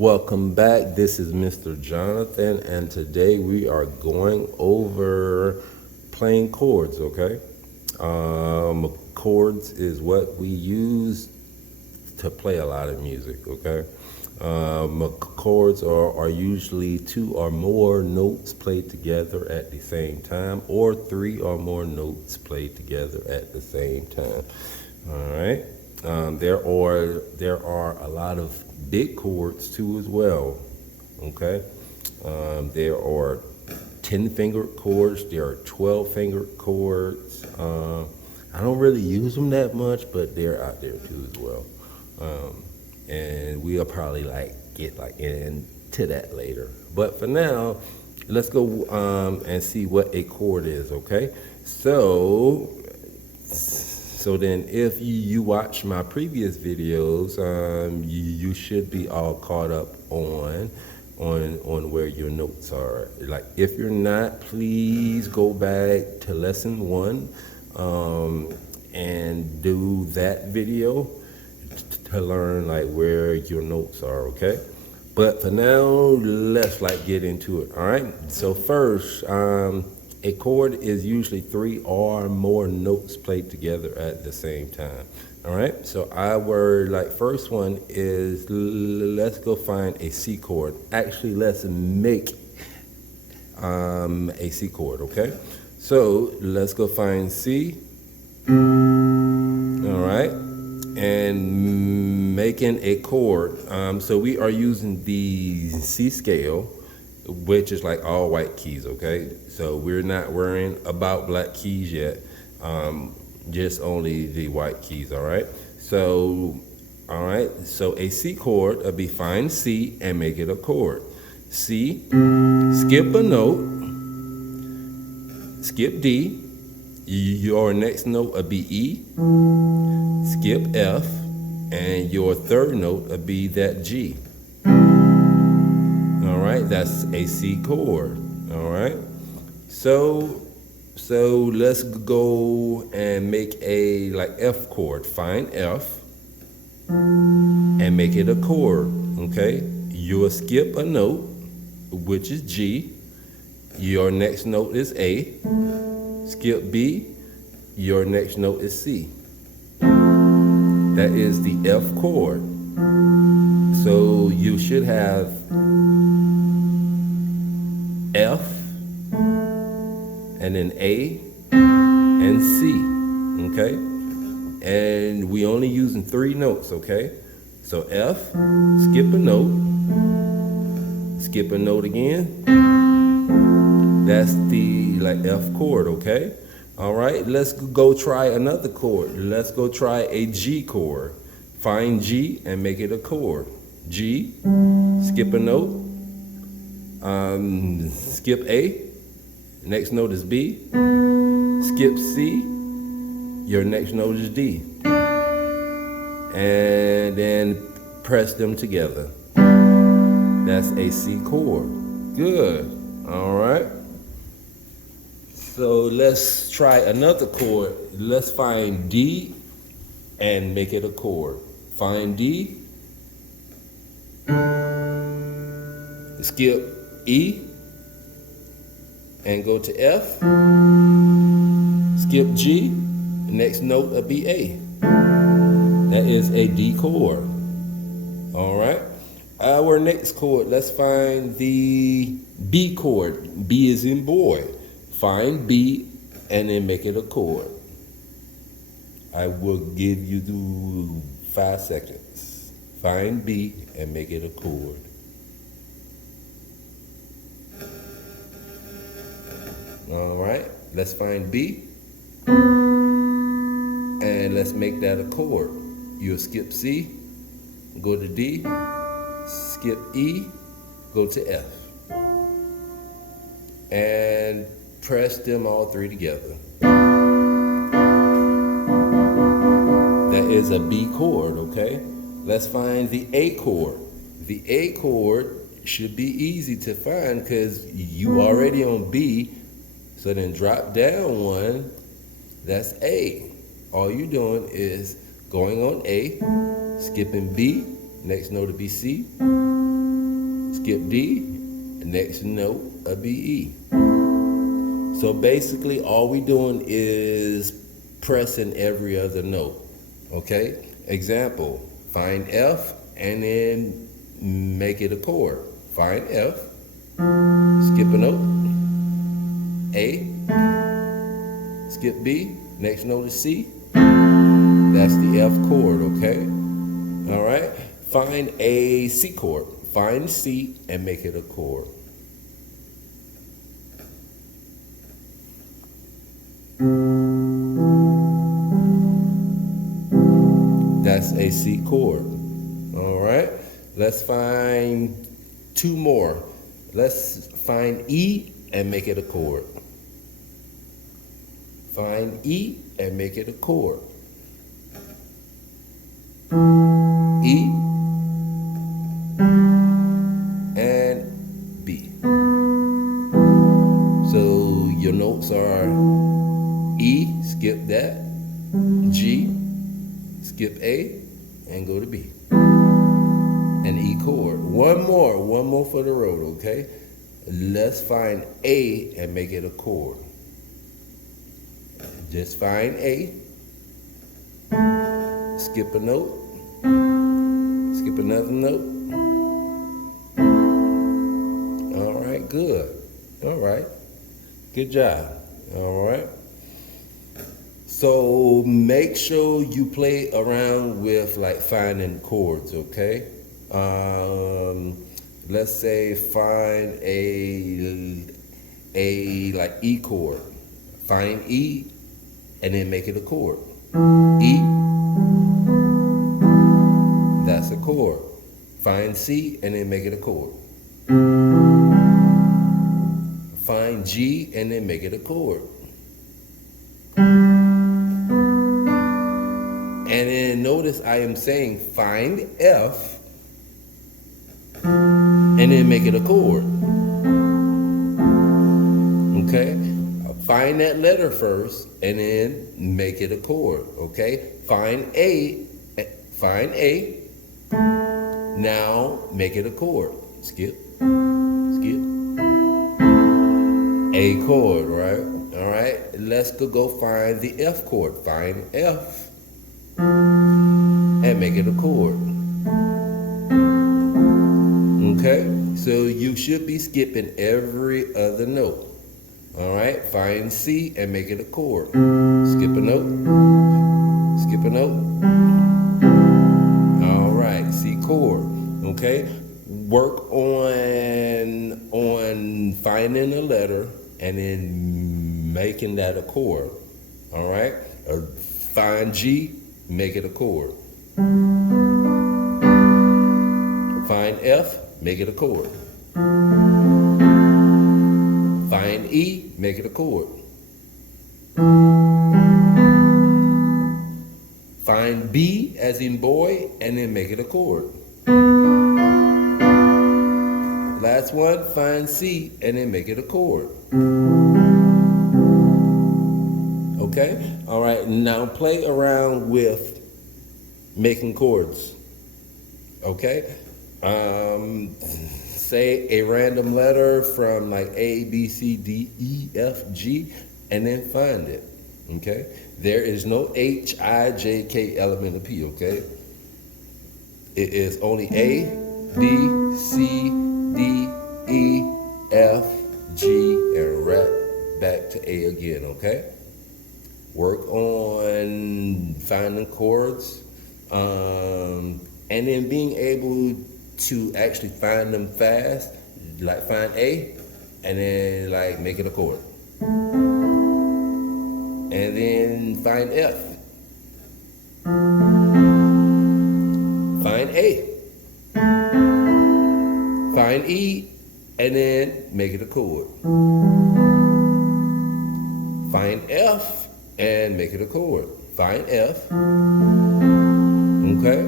Welcome back. This is Mr. Jonathan, and today we are going over playing chords, okay? Chords is what we use to play a lot of music, okay? Chords are usually two or more notes played together at the same time, or three or more notes played together at the same time. All right. There are a lot of big chords too as well. Okay. There are 10-finger chords. There are 12-finger chords. I don't really use them that much, but they're out there too as well. And we'll probably get into that later. But for now, let's go and see what a chord is. Okay. So then if you watch my previous videos, you should be all caught up on where your notes are. Like, if you're not, please go back to lesson 1 and do that video to learn where your notes are, okay? But for now, let's get into it. All right. So first, a chord is usually 3 or more notes played together at the same time. All right. So our first one is, let's go find a C chord. Actually, let's make a C chord. Okay. So let's go find C. All right. And making a chord. So we are using the C scale, which is all white keys, okay? So we're not worrying about black keys yet, just only the white keys, all right? So a C chord would be find C and make it a chord. C, skip a note, skip D, your next note would be E, skip F, and your third note would be that G. All right, that's a C chord. All right, so let's go and make a F chord. Find F and make it a chord. Okay, you'll skip a note, which is G. Your next note is A. Skip B. Your next note is C. That is the F chord. So you should have F, and then A, and C, okay? And we only using 3 notes, okay? So F, skip a note again. That's the F chord, okay? All right, let's go try another chord. Let's go try a G chord. Find G and make it a chord. G, skip a note, skip A, next note is B, skip C, your next note is D, and then press them together. That's a C chord. Good. All right. So let's try another chord. Let's find D and make it a chord. Find D, skip E, and go to F. Skip G, next note will be A. That is a D chord. All right. Our next chord, let's find the B chord. B is in boy. Find B and then make it a chord. I will give you 5 seconds. Find B and make it a chord. All right, let's find B and let's make that a chord. You'll skip C, go to D, skip E, go to F, and press them all 3 together. That is a B chord, okay? Let's find the A chord. The A chord should be easy to find because you already on B. So then drop down 1, that's A. All you're doing is going on A, skipping B, next note to be C, skip D, next note a B E. So basically all we doing is pressing every other note, okay? Example, find F and then make it a chord. Find F, skip a note, A, skip B, next note is C. That's the F chord, okay? All right, find a C chord. Find C and make it a chord. That's a C chord. All right, let's find two more. Let's find E and make it a chord. Find E and make it a chord. E and B. So your notes are E, skip that, G, skip A, and go to B. An E chord. One more for the road, okay? Let's find A and make it a chord. Just find A, skip a note, skip another note. All right, good. All right, good job. All right. So make sure you play around with like finding chords, okay? Let's say find a like E chord. Find E and then make it a chord. E, that's a chord. Find C and then make it a chord. Find G and then make it a chord. And then notice I am saying find F and then make it a chord. Okay? Find that letter first and then make it a chord. Okay? Find A. Now make it a chord. Skip. A chord, right? All right? Let's go find the F chord. Find F and make it a chord. Okay? So you should be skipping every other note. All right? Find C and make it a chord. Skip a note. Skip a note. All right, C chord. Okay? Work on finding a letter and then making that a chord. All right? Find G, make it a chord. Find F, make it a chord. Find E, make it a chord. Find B as in boy and then make it a chord. Last one, find C and then make it a chord. Okay? All right, now play around with making chords. Okay? Say a random letter from like A, B, C, D, E, F, G, and then find it. Okay? There is no H, I, J, K, L, M, and P, okay? It is only A, B, C, D, E, F, G, and right back to A again, okay? Work on finding chords, and then being able to actually find them fast, like find A, and then like make it a chord. And then find F. Find A. Find E, and then make it a chord. Find F, and make it a chord. Find F. Okay?